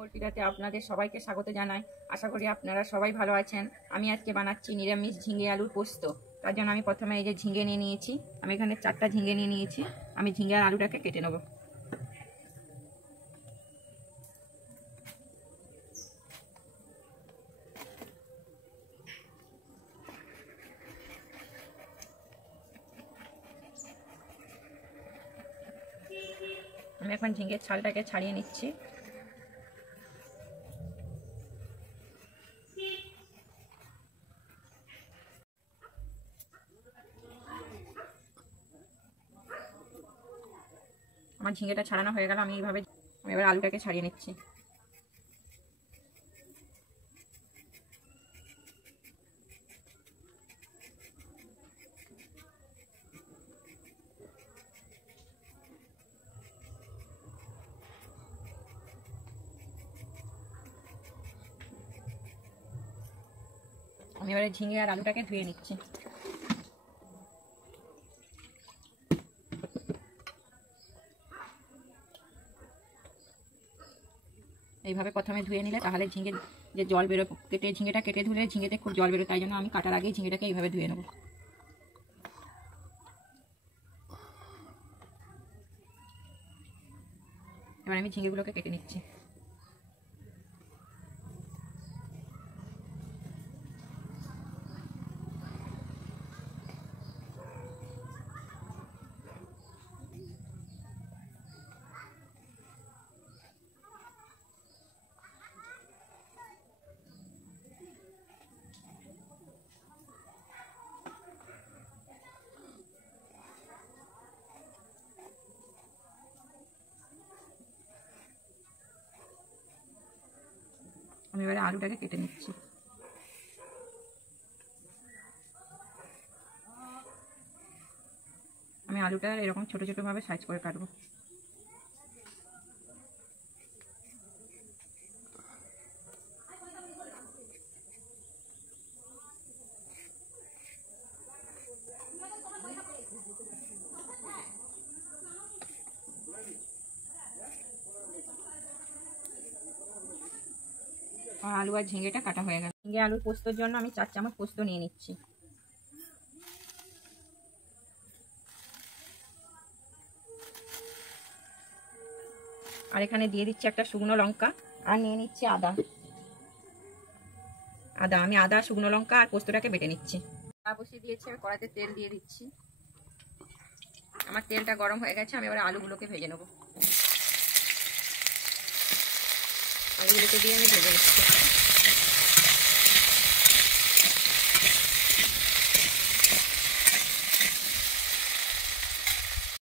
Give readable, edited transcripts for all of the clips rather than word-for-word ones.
মূর্তিটাতে আপনাদের সবাইকে স্বাগত জানাই। আশা করি আপনারা সবাই ভালো আছেন। আমি আজকে বানাচ্ছি নিরামিষ ঝিঙে আলুর পোস্ত। তার জন্য আমি প্রথমে এই যে ঝিঙে নিয়ে নিয়েছি। আমি এখানে 4টা ঝিঙে নিয়ে নিয়েছি। আমি ঝিঙে আর আলুটাকে কেটে নেব। আমি এখন ঝিঙের ছালটাকে ছাড়িয়ে নিচ্ছি। আমার ঝিঙেটা ছাড়ানো হয়ে গেল। আমি এবার আলুটাকে ছাড়িয়ে নিচ্ছি। আমি এবারে ঝিঙে আর আলুটাকে ধুয়ে নিচ্ছি। এইভাবে প্রথমে ধুয়ে নিলে তাহলে ঝিঙে যে জল বেরো, ঝিঙেটা কেটে ধুলে ঝিঙেতে খুব জল বেরো, তাই জন্য আমি কাটার আগেই ঝিঙেটাকে এইভাবে ধুয়ে নেব। এবার আমি ঝিঙেগুলোকে কেটে নিচ্ছি। আমি এবারে আলুটাকে কেটে নিচ্ছি। আমি আলুটা এরকম ছোট ছোট ভাবে সাইজ করে কাটবো। আলু আর ঝিঙেটা কাটা হয়ে গেল। ঝিঙে আলুর পোস্তর জন্য আমি 4 চামচ পোস্ত নিয়ে নিচ্ছি। আর এখানে দিয়ে দিচ্ছি একটা শুকনো লঙ্কা, আর নিয়ে নিচ্ছি আদা। আমি আদা, শুকনো লঙ্কা আর পোস্তটাকে বেটে নিচ্ছি। বসিয়ে দিয়েছি, আমি কড়াইতে তেল দিয়ে দিচ্ছি। আমার তেলটা গরম হয়ে গেছে। আমি এবার আলুগুলোকে ভেজে নেব। আলুগুলোকে দিয়ে আমি ভেজে নিচ্ছি।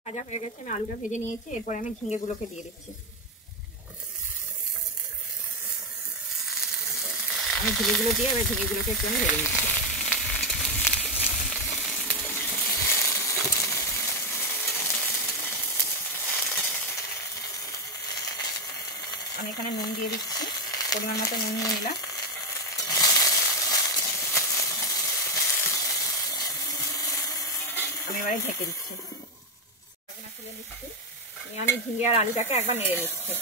ভাজা হয়ে গেছে, আমি আলুটা ভেজে নিয়েছি। এরপরে আমি ঝিঙেগুলোকে দিয়ে দিচ্ছি। আমি ঝিঙেগুলো দিয়ে এবার ঝিঙেগুলোকে একটু আমি ভেজে নিচ্ছি। আমি এখানে নুন দিয়ে দিচ্ছি, পরিমাণ মতো নুন নিয়ে নিলাম। আমি এবারে ঢেকে দিচ্ছি। তুলে নিচ্ছি। আমি ঝিঙে আর আলুটাকে একবার নেড়ে নিচ্ছি।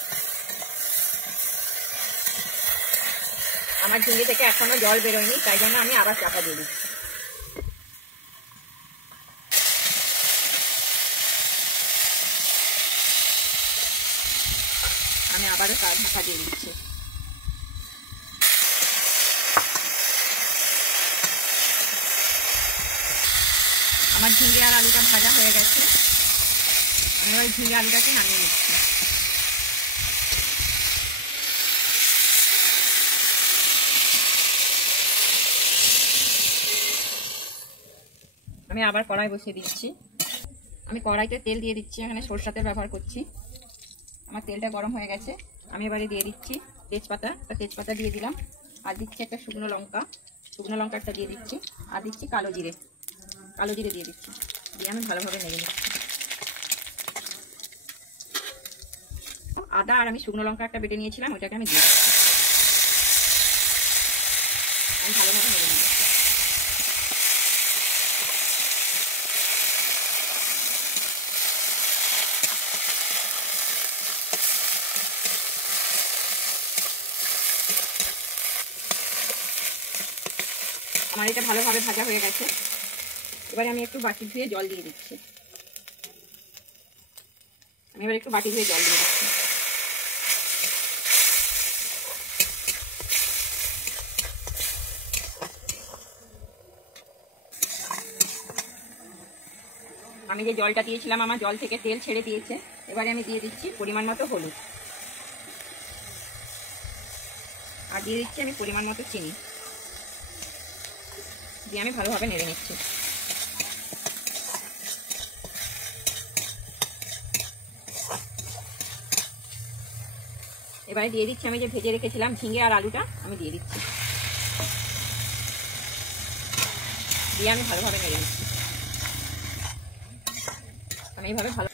আমার ঝিঙে থেকে এখনো জল বেরোয়নি, তাই জন্য আমি আবার চাপা দিয়ে দিচ্ছি। আমি আবারও ঢাকা দিয়ে দিচ্ছি। আমার ঝিঙে আর আলুটা ভাজা হয়ে গেছে। আমি ওই ঝিঙে আলুটাকে নামিয়ে নিচ্ছি। আমি আবার কড়াই বসিয়ে দিচ্ছি। আমি কড়াইতে তেল দিয়ে দিচ্ছি। এখানে সরষের তেল ব্যবহার করছি। আমার তেলটা গরম হয়ে গেছে। আমি এবারে দিয়ে দিচ্ছি তেজপাতা দিয়ে দিলাম। আর দিচ্ছি একটা শুকনো লঙ্কা একটা দিয়ে দিচ্ছি। আর দিচ্ছি কালো জিরে দিয়ে দিচ্ছি। দিয়ে আমি ভালোভাবে নেড়ে নিচ্ছি। আদা আর আমি শুকনো লঙ্কা একটা বেটে নিয়েছিলাম, ওইটাকে আমি দিয়ে দিচ্ছি। আমি ভালোভাবে নেড়ে নেব। আমার এটা ভালোভাবে ভাজা হয়ে গেছে। এবারে আমি একটু বাটি ধুয়ে জল দিয়ে দিচ্ছি। আমি এবার একটু বাটি ধুয়ে জল দিয়ে দিচ্ছি। আমি যে জলটা দিয়েছিলাম আমার জল থেকে তেল ছেড়ে দিয়েছে। এবারে আমি দিয়ে দিচ্ছি পরিমাণ মতো হলুদ, আর দিয়ে দিচ্ছি আমি পরিমাণ মতো চিনি, দিয়ে আমি ভালোভাবে নেড়ে নিচ্ছি। এবারে দিয়ে দিচ্ছি আমি যে ভেজে রেখেছিলাম ঝিঙে আর আলুটা, আমি দিয়ে দিচ্ছি, দিয়ে আমি ভালোভাবে নেড়ে নিচ্ছি। আমি এইভাবে ভালো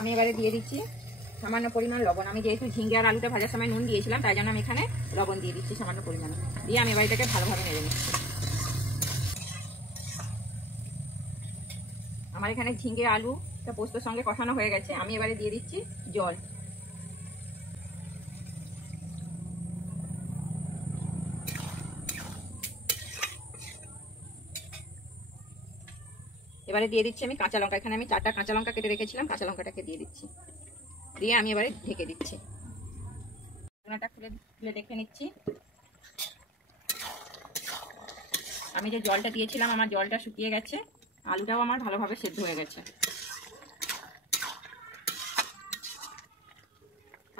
আমি এবারে দিয়ে দিচ্ছি সামান্য পরিমাণ লবণ। আমি যেহেতু ঝিঙ্গে আর আলুটা ভাজার সময় নুন দিয়েছিলাম, তাই জন্য আমি এখানে লবণ দিয়ে দিচ্ছি সামান্য পরিমাণে, দিয়ে আমি এবারে এটাকে ভালোভাবে নেড়ে নিচ্ছি। আমার এখানে ঝিঙ্গে আলুটা পোস্তর সঙ্গে কষানো হয়ে গেছে। আমি এবারে দিয়ে দিচ্ছি জল। এবারে দিয়ে দিচ্ছি আমি কাঁচা লঙ্কা। এখানে আমি 4টা কাঁচা লঙ্কা কেটে রেখেছিলাম, কাঁচা লঙ্কাটাকে দিয়ে দিচ্ছি, দিয়ে আমি এবারে ঢেকে দিচ্ছি। ঢাকনাটা খুলে দেখে নিচ্ছি। আমি যে জলটা দিয়েছিলাম আমার জলটা শুকিয়ে গেছে, আলুটাও আমার ভালোভাবে সেদ্ধ হয়ে গেছে।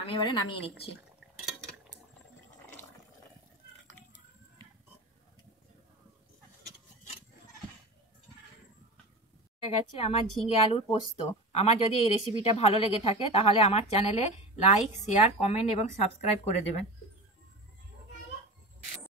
আমি এবারে নামিয়ে নিচ্ছি। গেছে আমার ঝিঙে আলুর পোস্ত। আমার যদি এই রেসিপিটা ভালো লেগে থাকে তাহলে আমার চ্যানেলে লাইক, শেয়ার, কমেন্ট এবং সাবস্ক্রাইব করে দেবেন।